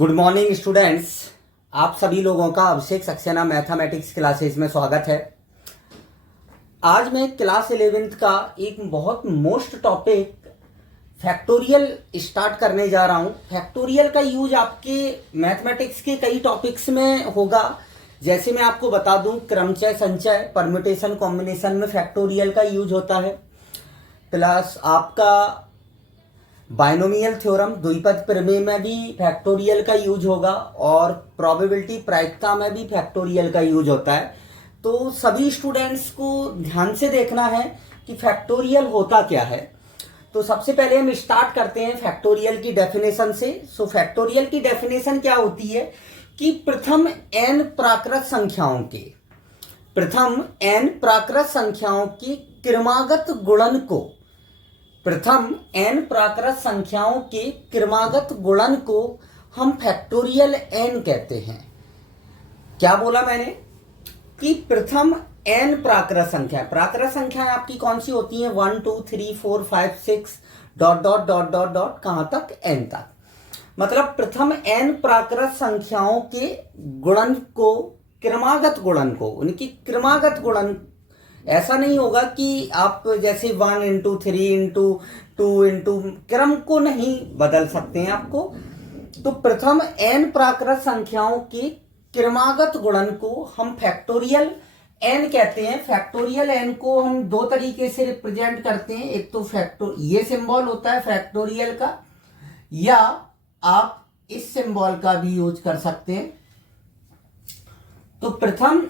Good morning students. आप सभी लोगों का अभिषेक सक्सेना मैथमेटिक्स क्लासेस में स्वागत है। आज मैं क्लास 11th का एक बहुत मोस्ट टॉपिक फैक्टोरियल स्टार्ट करने जा रहा हूं। फैक्टोरियल का यूज आपके मैथमेटिक्स के कई टॉपिक्स में होगा। जैसे मैं आपको बता दूं, क्रमचय संचय परम्यूटेशन कॉम्बिनेशन में फैक्टोरियल का यूज होता है। प्लस आपका बाइनोमियल थ्योरम द्विपद प्रमेय में भी फैक्टोरियल का यूज होगा और प्रोबेबिलिटी प्रायिकता में भी फैक्टोरियल का यूज होता है। तो सभी स्टूडेंट्स को ध्यान से देखना है कि फैक्टोरियल होता क्या है। तो सबसे पहले हम स्टार्ट करते हैं फैक्टोरियल की डेफिनेशन से। सो फैक्टोरियल की डेफिनेशन क्या होती है कि प्रथम n प्राकृत संख्याओं के क्रमागत गुणन को हम फैक्टोरियल n कहते हैं। क्या बोला मैंने कि प्रथम n प्राकृत संख्याएं आपकी कौन सी होती हैं? 1 2 3 4 5 6 dot dot dot dot dot कहां तक? n तक। मतलब प्रथम n प्राकृत संख्याओं के गुणन को, उनकी क्रमागत गुणन। ऐसा नहीं होगा कि आप जैसे 1 इंटू 3 इंटू 2 इंटू, क्रम को नहीं बदल सकते हैं आपको। तो प्रथम n प्राकृत संख्याओं के क्रमागत गुणन को हम फैक्टोरियल n कहते हैं। फैक्टोरियल n को हम दो तरीके से रिप्रेजेंट करते हैं। एक तो ये सिंबल होता है फैक्टोरियल का, या आप इस सिंबल का भी यूज कर सकते हैं। तो प्रथम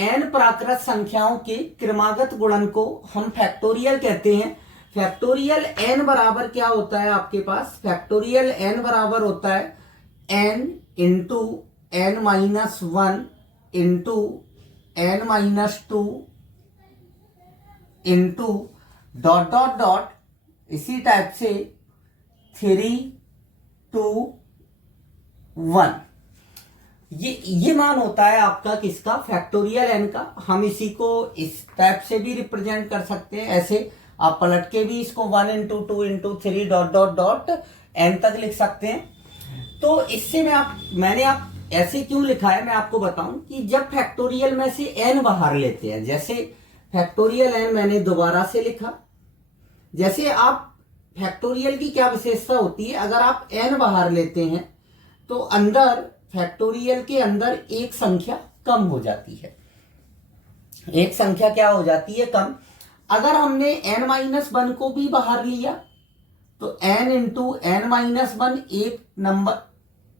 n प्राकृत संख्याओं के क्रमागत गुणन को हम फैक्टोरियल कहते हैं। फैक्टोरियल n बराबर क्या होता है आपके पास? फैक्टोरियल n बराबर होता है n into n minus 1 into n minus 2 into dot dot dot, इसी टाइप से 3 2 1। ये मान होता है आपका किसका? फैक्टोरियल n का। हम इसी को इस टाइप से भी रिप्रेजेंट कर सकते हैं। ऐसे आप पलट के भी इसको 1 into 2 into 3 dot dot dot n तक लिख सकते हैं। तो इससे मैंने आप ऐसे क्यों लिखा है मैं आपको बताऊं कि जब फैक्टोरियल में से n बाहर लेते हैं, जैसे फैक्टोरियल n मैंने दोबारा से लिखा। जैसे आप फैक्टोरियल की क्या विशेषता होती है, अगर आप n बाहर लेते हैं तो अंदर फैक्टोरियल के अंदर एक संख्या कम हो जाती है। एक संख्या क्या हो जाती है? कम। अगर हमने n-1 को भी बाहर लिया तो n इंटू n-1 एक नंबर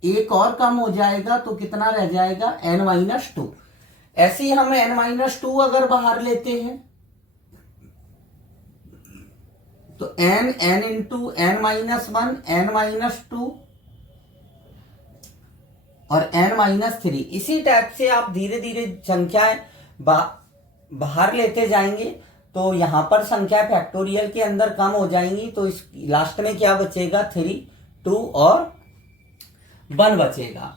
एक और कम हो जाएगा, तो कितना रह जाएगा? n-2। ऐसे ही हम n-2 अगर बाहर लेते हैं तो n इंटू n-1 n-2 और n-3। इसी टाइप से आप धीरे धीरे संख्याएं बाहर लेते जाएंगे तो यहां पर संख्या फैक्टोरियल के अंदर कम हो जाएंगी। तो इस लास्ट में क्या बचेगा? 3 2 और 1 बचेगा।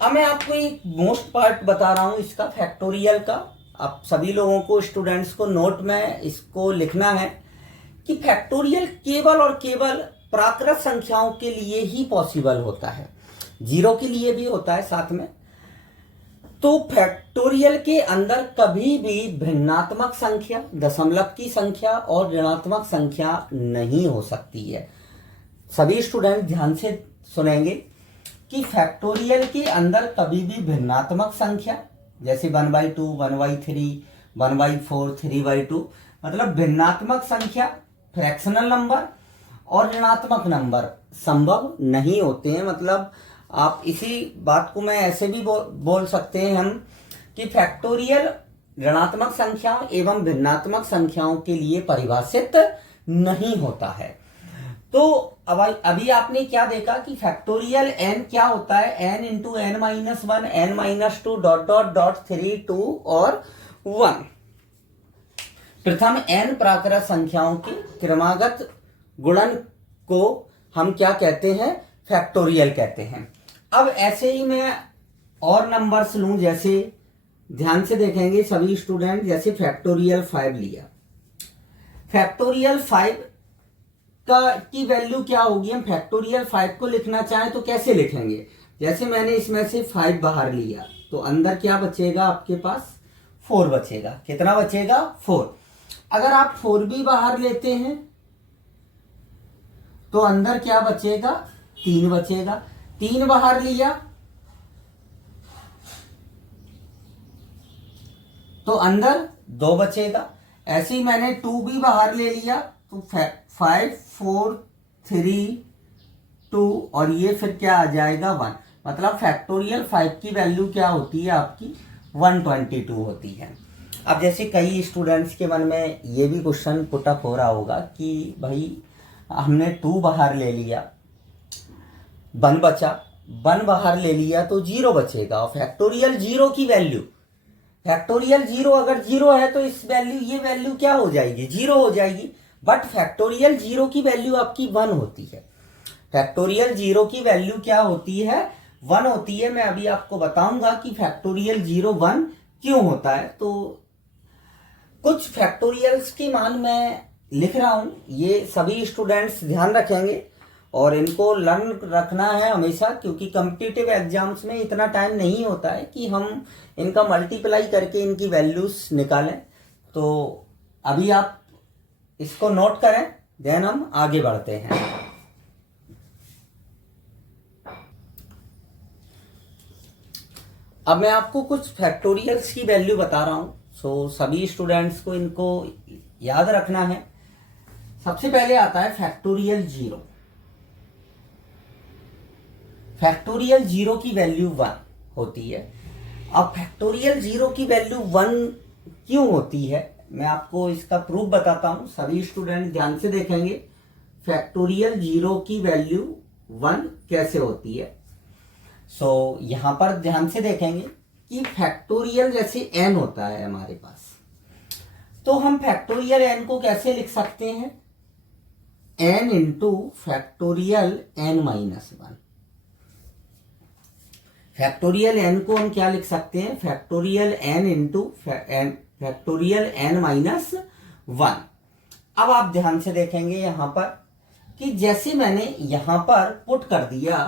अब मैं आपको एक मोस्ट पार्ट बता रहा हूं इसका, फैक्टोरियल का। आप सभी लोगों को, स्टूडेंट्स को नोट में इसको लिखना है कि फैक्टोरियल केवल और केवल प्राकृत संख्याओं के लिए ही पॉसिबल होता है, जीरो के लिए भी होता है साथ में। तो फैक्टोरियल के अंदर कभी भी भिन्नात्मक संख्या, दशमलव की संख्या और ऋणात्मक संख्या नहीं हो सकती है। सभी स्टूडेंट ध्यान से सुनेंगे कि फैक्टोरियल के अंदर कभी भी भिन्नात्मक संख्या, जैसे 1/2 1/3 1/4 3/2, मतलब भिन्नात्मक संख्या, फ्रैक्शनल नंबर और ऋणात्मक नंबर संभव नहीं होते हैं। मतलब आप इसी बात को मैं ऐसे भी बोल सकते हैं हम कि फैक्टोरियल ऋणात्मक संख्याओं एवं भिन्नात्मक संख्याओं के लिए परिभाषित नहीं होता है। तो अब अभी आपने क्या देखा कि फैक्टोरियल n क्या होता है? n into n-1 n-2 dot dot dot 3 2 और 1। प्रथम n प्राकृत संख्याओं के क्रमागत गुणन को हम क्या कहते हैं? फैक्टोरियल कहते हैं। अब ऐसे ही मैं और नंबर्स लूं, जैसे ध्यान से देखेंगे सभी स्टूडेंट। जैसे फैक्टोरियल 5 लिया, फैक्टोरियल 5 की वैल्यू क्या होगी? हम फैक्टोरियल 5 को लिखना चाहें तो कैसे लिखेंगे? जैसे मैंने इसमें से 5 बाहर लिया तो अंदर क्या बचेगा आपके पास, 4 बचेगा। कितना बचेगा, 4। अगर आप 4 भी बाहर लेते हैं तो अंदर क्या बचेगा, 3 बचेगा। 3 बाहर लिया तो अंदर 2 बचेगा। ऐसे ही मैंने 2 भी बाहर ले लिया तो 5 4 3 2 और ये फिर क्या आ जाएगा, 1। मतलब फैक्टोरियल 5 की वैल्यू क्या होती है आपकी, 122 होती है। अब जैसे कई स्टूडेंट्स के मन में ये भी क्वेश्चन पुटअप हो रहा होगा कि भाई हमने 2 बाहर ले लिया, 1 बचा, 1 बाहर ले लिया तो 0 बचेगा। और फैक्टोरियल 0 की वैल्यू, फैक्टोरियल 0 अगर 0 है तो इस वैल्यू, ये वैल्यू क्या हो जाएगी, 0 हो जाएगी। बट फैक्टोरियल 0 की वैल्यू आपकी 1 होती है। फैक्टोरियल 0 की वैल्यू क्या होती है, 1 होती है। मैं अभी आपको बताऊंगा कि फैक्टोरियल 0 1 क्यों होता है। तो कुछ फैक्टोरियल्स के मान मैं लिख रहा हूं, ये सभी स्टूडेंट्स ध्यान रखेंगे और इनको लर्न रखना है हमेशा, क्योंकि कॉम्पिटिटिव एग्जाम्स में इतना टाइम नहीं होता है कि हम इनका मल्टीप्लाई करके इनकी वैल्यूज निकालें। तो अभी आप इसको नोट करें, देन हम आगे बढ़ते हैं। अब मैं आपको कुछ फैक्टोरियल्स की वैल्यू बता रहा हूं, सो सभी स्टूडेंट्स को इनको याद रखना है। सबसे पहले आता है फैक्टोरियल 0। फैक्टोरियल 0 की वैल्यू 1 होती है। अब फैक्टोरियल 0 की वैल्यू 1 क्यों होती है, मैं आपको इसका प्रूफ बताता हूं। सभी स्टूडेंट ध्यान से देखेंगे फैक्टोरियल 0 की वैल्यू 1 कैसे होती है। सो यहां पर ध्यान से देखेंगे कि फैक्टोरियल जैसे n होता है हमारे पास, तो हम फैक्टोरियल n को कैसे लिख सकते हैं, n into factorial n minus 1। Factorial n को हम क्या लिख सकते हैं, factorial n into factorial n minus 1। अब आप ध्यान से देखेंगे यहां पर कि जैसे मैंने यहां पर पुट कर दिया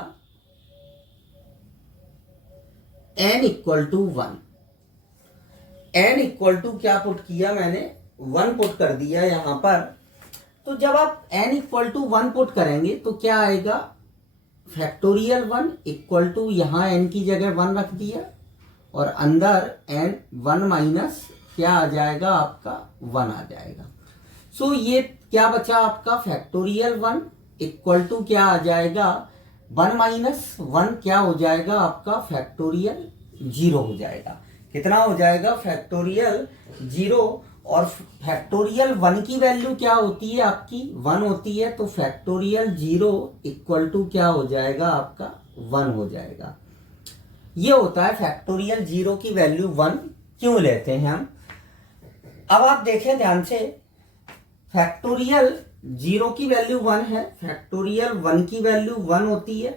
n equal to 1, n equal to क्या पुट किया मैंने, 1 पुट कर दिया यहां पर। तो जब आप n इक्वल टू 1 पुट करेंगे तो क्या आएगा, फैक्टोरियल 1 इक्वल टू यहां n की जगह 1 रख दिया और अंदर n 1 माइनस क्या आ जाएगा आपका, 1 आ जाएगा। सो ये क्या बचा आपका, फैक्टोरियल 1 इक्वल टू क्या आ जाएगा, 1 माइनस 1 क्या हो जाएगा आपका, फैक्टोरियल 0 हो जाएगा। कितना हो जाएगा, फैक्टोरियल 0। और फैक्टोरियल 1 की वैल्यू क्या होती है आपकी, 1 होती है। तो फैक्टोरियल 0 इक्वल टू क्या हो जाएगा आपका, 1 हो जाएगा। ये होता है फैक्टोरियल 0 की वैल्यू 1 क्यों लेते हैं हम। अब आप देखें ध्यान से, फैक्टोरियल 0 की वैल्यू 1 है, फैक्टोरियल 1 की वैल्यू 1 होती है,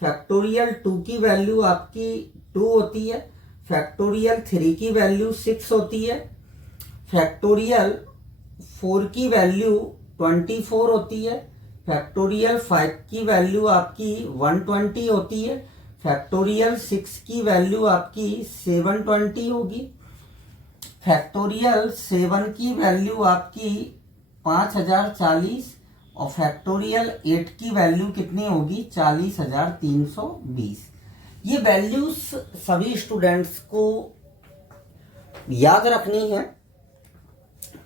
फैक्टोरियल 2 की वैल्यू आपकी 2 होती है, फैक्टोरियल 3 की वैल्यू 6 होती है, फैक्टोरियल 4 की वैल्यू 24 होती है, फैक्टोरियल 5 की वैल्यू आपकी 120 होती है, फैक्टोरियल 6 की वैल्यू आपकी 720 होगी, फैक्टोरियल 7 की वैल्यू आपकी 5040 और फैक्टोरियल 8 की वैल्यू कितनी होगी, 40320। ये वैल्यूज सभी स्टूडेंट्स को याद रखनी है,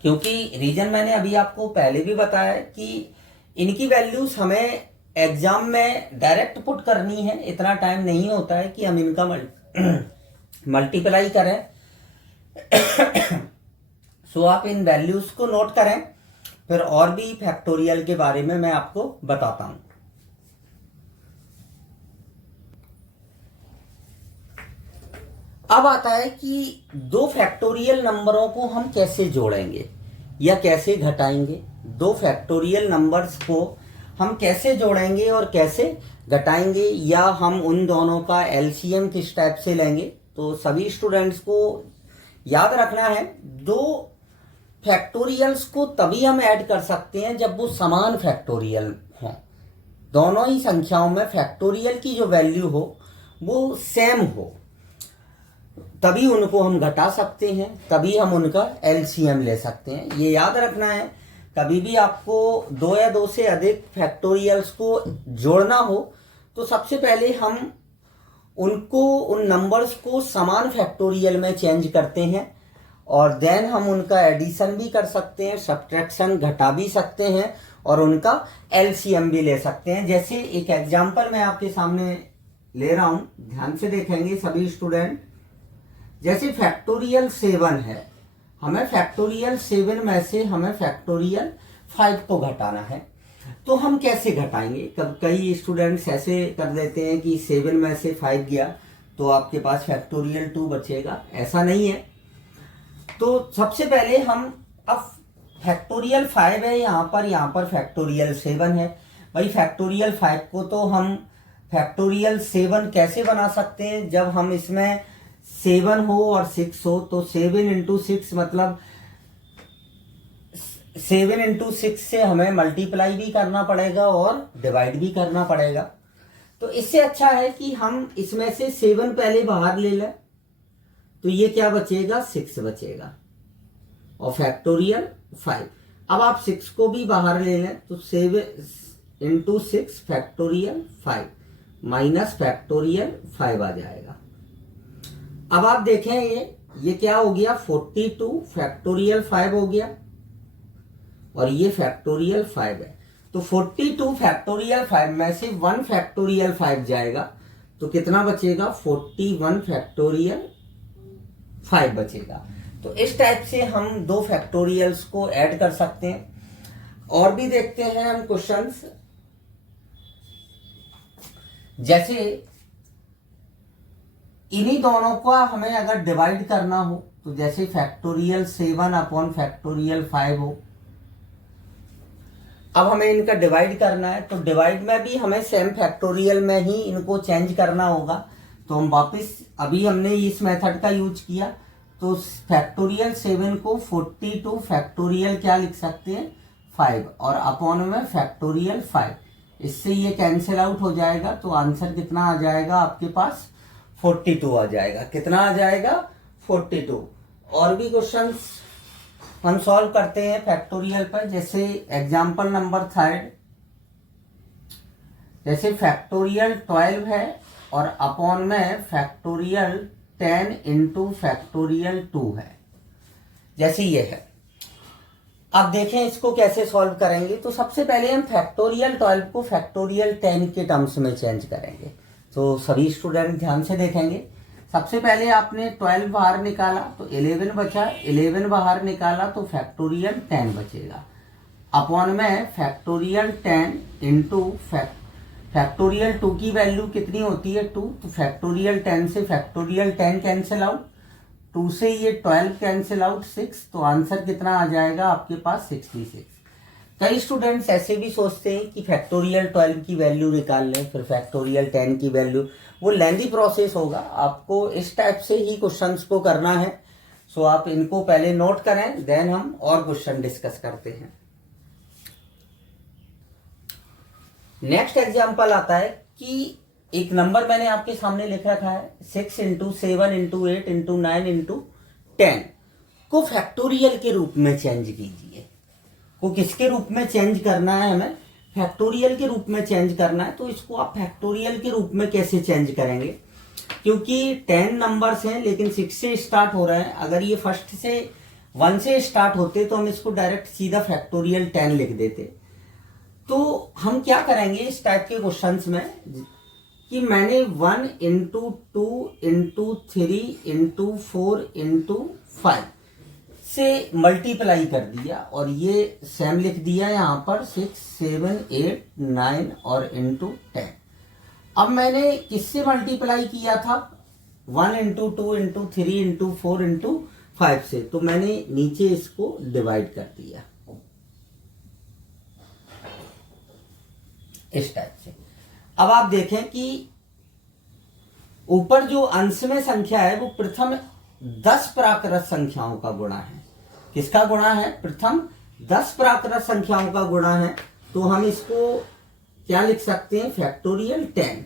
क्योंकि रीजन मैंने अभी आपको पहले भी बताया कि इनकी वैल्यूज हमें एग्जाम में डायरेक्ट पुट करनी है। इतना टाइम नहीं होता है कि हम इनका मल्टीप्लाई करें। सो आप इन वैल्यूज को नोट करें, फिर और भी फैक्टोरियल के बारे में मैं आपको बताता हूं। अब आता है कि 2 फैक्टोरियल नंबरों को हम कैसे जोड़ेंगे या कैसे घटाएंगे। 2 फैक्टोरियल नंबर्स को हम कैसे जोड़ेंगे और कैसे घटाएंगे, या हम उन दोनों का एलसीएम किस टाइप से लेंगे। तो सभी स्टूडेंट्स को याद रखना है, 2 फैक्टोरियल्स को तभी हम ऐड कर सकते हैं जब वो समान फैक्टोरियल हों। दोनों ही संख्याओं में फैक्टोरियल की जो वैल्यू हो वो सेम हो, तभी उनको हम घटा सकते हैं, तभी हम उनका एलसीएम ले सकते हैं। ये याद रखना है, कभी भी आपको दो या दो से अधिक फैक्टोरियल्स को जोड़ना हो तो सबसे पहले हम उनको, उन नंबर्स को समान फैक्टोरियल में चेंज करते हैं और देन हम उनका एडिशन भी कर सकते हैं, सब्ट्रैक्शन घटा भी सकते हैं और उनका एलसीएम भी ले सकते हैं। जैसे एक एग्जांपल मैं आपके सामने ले रहा हूं, ध्यान से देखेंगे सभी स्टूडेंट। जैसे फैक्टोरियल 7 है, हमें फैक्टोरियल 7 में से हमें फैक्टोरियल 5 को घटाना है, तो हम कैसे घटाएंगे? कई स्टूडेंट्स ऐसे कर देते हैं कि 7 में से 5 गया तो आपके पास फैक्टोरियल 2 बचेगा, ऐसा नहीं है। तो सबसे पहले हम, अब फैक्टोरियल 5 है यहाँ पर फैक्टोरियल 7 है। भाई फैक्टोरियल 5 को तो हम फैक्टोरियल 7 कैसे बना सकते हैं? जब हम इसमें 7 हो और 6 हो तो 7 इंटू 6 मतलब 7 इंटू 6 से हमें मल्टीप्लाई भी करना पड़ेगा और डिवाइड भी करना पड़ेगा। तो इससे अच्छा है कि हम इसमें से 7 पहले बाहर ले लें, तो ये क्या बचेगा? 6 बचेगा और फैक्टोरियल 5। अब आप 6 को भी बाहर ले लें तो 7 इंटू 6 फैक्टोरियल 5 माइनस फैक्टोरियल 5 आ जाएगा। अब आप देखें ये क्या हो गया? 42 फैक्टोरियल 5 हो गया और ये फैक्टोरियल 5 है। तो 42 फैक्टोरियल 5 में से 1 फैक्टोरियल 5 जाएगा तो कितना बचेगा? 41 फैक्टोरियल 5 बचेगा। तो इस टाइप से हम दो फैक्टोरियल्स को ऐड कर सकते हैं। और भी देखते हैं हम क्वेश्चंस, जैसे इन्हीं दोनों का हमें अगर डिवाइड करना हो तो जैसे फैक्टोरियल 7 अपॉन फैक्टोरियल 5 हो, अब हमें इनका डिवाइड करना है तो डिवाइड में भी हमें सेम फैक्टोरियल में ही इनको चेंज करना होगा। तो हम वापस, अभी हमने इस मेथड का यूज किया तो फैक्टोरियल 7 को 42 फैक्टोरियल क्या लिख सकते हैं? 5 और अपॉन में फैक्टोरियल 5, इससे ये कैंसिल आउट हो जाएगा। तो आंसर कितना आ जाएगा आपके पास? 42 आ जाएगा। कितना आ जाएगा? 42। और भी क्वेश्चंस हम सॉल्व करते हैं फैक्टोरियल पर। जैसे एग्जांपल नंबर 3, जैसे फैक्टोरियल 12 है और अपॉन में फैक्टोरियल 10 इंटू फैक्टोरियल 2 है, जैसे ये है। अब देखें इसको कैसे सॉल्व करेंगे। तो सबसे पहले हम फैक्टोरियल 12 को फैक्टोरियल 10 के टर्म्स में चेंज करेंगे। तो सभी स्टूडेंट ध्यान से देखेंगे। सबसे पहले आपने 12 बाहर निकाला तो 11 बचा, 11 बाहर निकाला तो फैक्टोरियल 10 बचेगा, अपॉन में फैक्टोरियल 10 इंटू फैक्टोरियल 2 की वैल्यू कितनी होती है? 2। तो फैक्टोरियल 10 से फैक्टोरियल 10 कैंसिल आउट, 2 से ये 12 कैंसिल आउट, 6। तो आंसर कितना आ जाएगा आपके पास? 66। कई स्टूडेंट्स ऐसे भी सोचते हैं कि फैक्टोरियल 12 की वैल्यू निकाल लें फिर फैक्टोरियल 10 की वैल्यू, वो लेंदी प्रोसेस होगा। आपको इस टाइप से ही क्वेश्चंस को करना है। सो आप इनको पहले नोट करें, देन हम और क्वेश्चन डिस्कस करते हैं। नेक्स्ट एग्जाम्पल आता है कि एक नंबर मैंने आपके सामने लिख रखा है 6 इंटू 7 इंटू 8 इंटू 9 इंटू 10 को फैक्टोरियल के रूप में चेंज कीजिए। को किसके रूप में चेंज करना है? हमें फैक्टोरियल के रूप में चेंज करना है। तो इसको आप फैक्टोरियल के रूप में कैसे चेंज करेंगे? क्योंकि 10 नंबर्स हैं लेकिन 6 से स्टार्ट हो रहे हैं। अगर ये फर्स्ट से 1 से स्टार्ट होते तो हम इसको डायरेक्ट सीधा फैक्टोरियल 10 लिख देते। तो हम क्या करेंगे इस टाइप के क्वेश्चंस में कि मैंने 1 इंटू 2 इंटू 3 इंटू 4 इंटू 5 से मल्टीप्लाई कर दिया और ये सेम लिख दिया यहाँ पर 6, 7, 8, 9 और इंटू 10। अब मैंने किससे मल्टीप्लाई किया था? 1 इंटू 2 इंटू 3 इंटू 4 इंटू 5 से। तो मैंने नीचे इसको डिवाइड कर दिया इस टाइप से। अब आप देखें कि ऊपर जो अंश में संख्या है वो प्रथम 10 प्राकृत संख्याओं का गुणा है। किसका गुणा है? प्रथम 10 प्राकृत संख्याओं का गुणा है। तो हम इसको क्या लिख सकते हैं? फैक्टोरियल 10।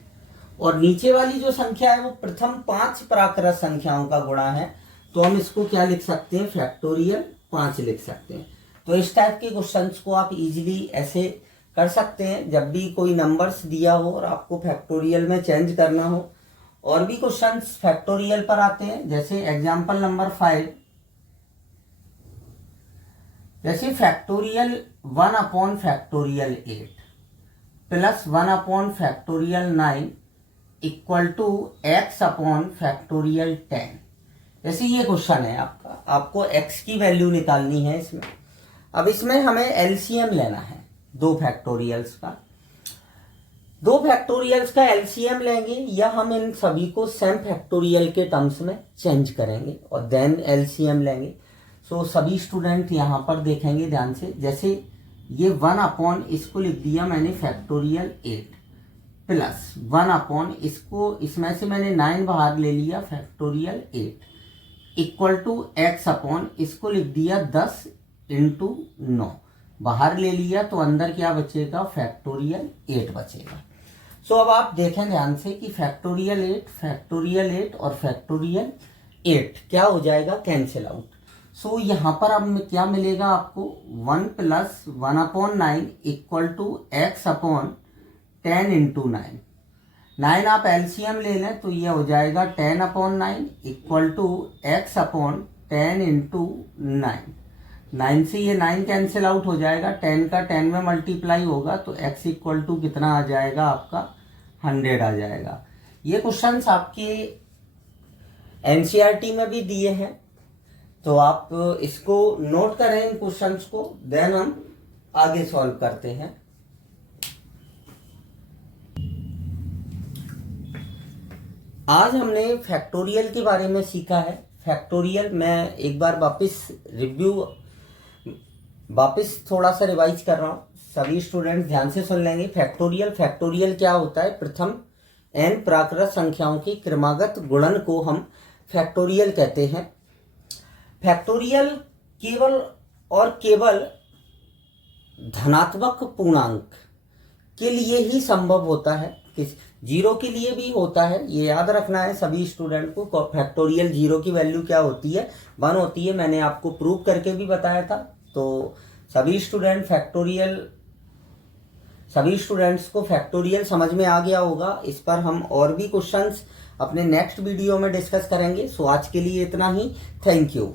और नीचे वाली जो संख्या है वो प्रथम 5 प्राकृत संख्याओं का गुणा है, तो हम इसको क्या लिख सकते हैं, फैक्टोरियल 5 लिख सकते हैं। तो इस टाइप के क्वेश्चंस को आप इजीली ऐसे कर सकते हैं जब भी कोई नंबर्स दिया हो और आपको फैक्टोरियल में चेंज करना हो। और भी क्वेश्चंस फैक्टोरियल पर आते हैं, जैसे एग्जांपल नंबर 5, जैसे factorial 1 upon factorial 8 plus 1 upon factorial 9 equal to x upon factorial 10। जैसे ये क्वेश्चन है आपका, आपको x की वैल्यू निकालनी है इसमें। अब इसमें हमें एलसीएम लेना है दो फैक्टोरियल्स का एलसीएम लेंगे, या हम इन सभी को सेम फैक्टोरियल के टर्म्स में चेंज करेंगे और देन एलसीएम लेंगे। सो सभी स्टूडेंट यहाँ पर देखेंगे ध्यान से, जैसे ये 1 अपॉन इसको लिख दिया मैंने फैक्टोरियल 8 प्लस 1 अपॉन इसको, इसमें से मैंने 9 बाहर ले लिया factorial 8 equal to x upon इसको लिख दिया 10 इंटू 9 बाहर ले लिया, तो अंदर क्या बचेगा, फैक्टोरियल 8 बचेगा। सो अब आप देखें ध्यान से कि फैक्टोरियल 8 और फैक्टोरियल 8 क्या हो जाएगा, कैंसिल आउट। सो यहाँ पर अब क्या मिलेगा आपको, 1 plus 1 upon 9 equal to x upon 10 into 9 आप एलसीएम ले लें तो ये हो जाएगा 10 upon 9 equal to x upon 10 into 9 से ये 9 कैंसिल आउट हो जाएगा, 10 का 10 में मल्टीप्लाई होगा तो x इक्वल टू कितना आ जाएगा आपका, 100 आ जाएगा। ये क्वेश्चंस आपके एनसीईआरटी में भी दिए हैं, तो आप इसको नोट करें इन क्वेश्चंस को, देन हम आगे सॉल्व करते हैं। आज हमने फैक्टोरियल के बारे में सीखा है। फैक्टोरियल मैं एक बार वापस थोड़ा सा रिवाइज कर रहा हूँ, सभी स्टूडेंट ध्यान से सुन लेंगे। फैक्टोरियल क्या होता है, प्रथम n प्राकृत संख्याओं के क्रमागत गुणन को हम फैक्टोरियल कहते हैं। फैक्टोरियल केवल धनात्मक पूर्णांक के लिए ही संभव होता है, जीरो के लिए भी होता है, ये याद रखना है सभी स्टूडेंट को। फैक्टोरियल जीरो की वैल्यू क्या होती है, 1 होती है, मैंने आपको प्रूव करके भी बताया था। तो सभी स्टूडेंट्स को फैक्टोरियल समझ में आ गया होगा। इस पर हम और भी क्वेश्चंस अपने नेक्स्ट वीडियो में डिस्कस करेंगे। सो आज के लिए इतना ही, थैंक यू।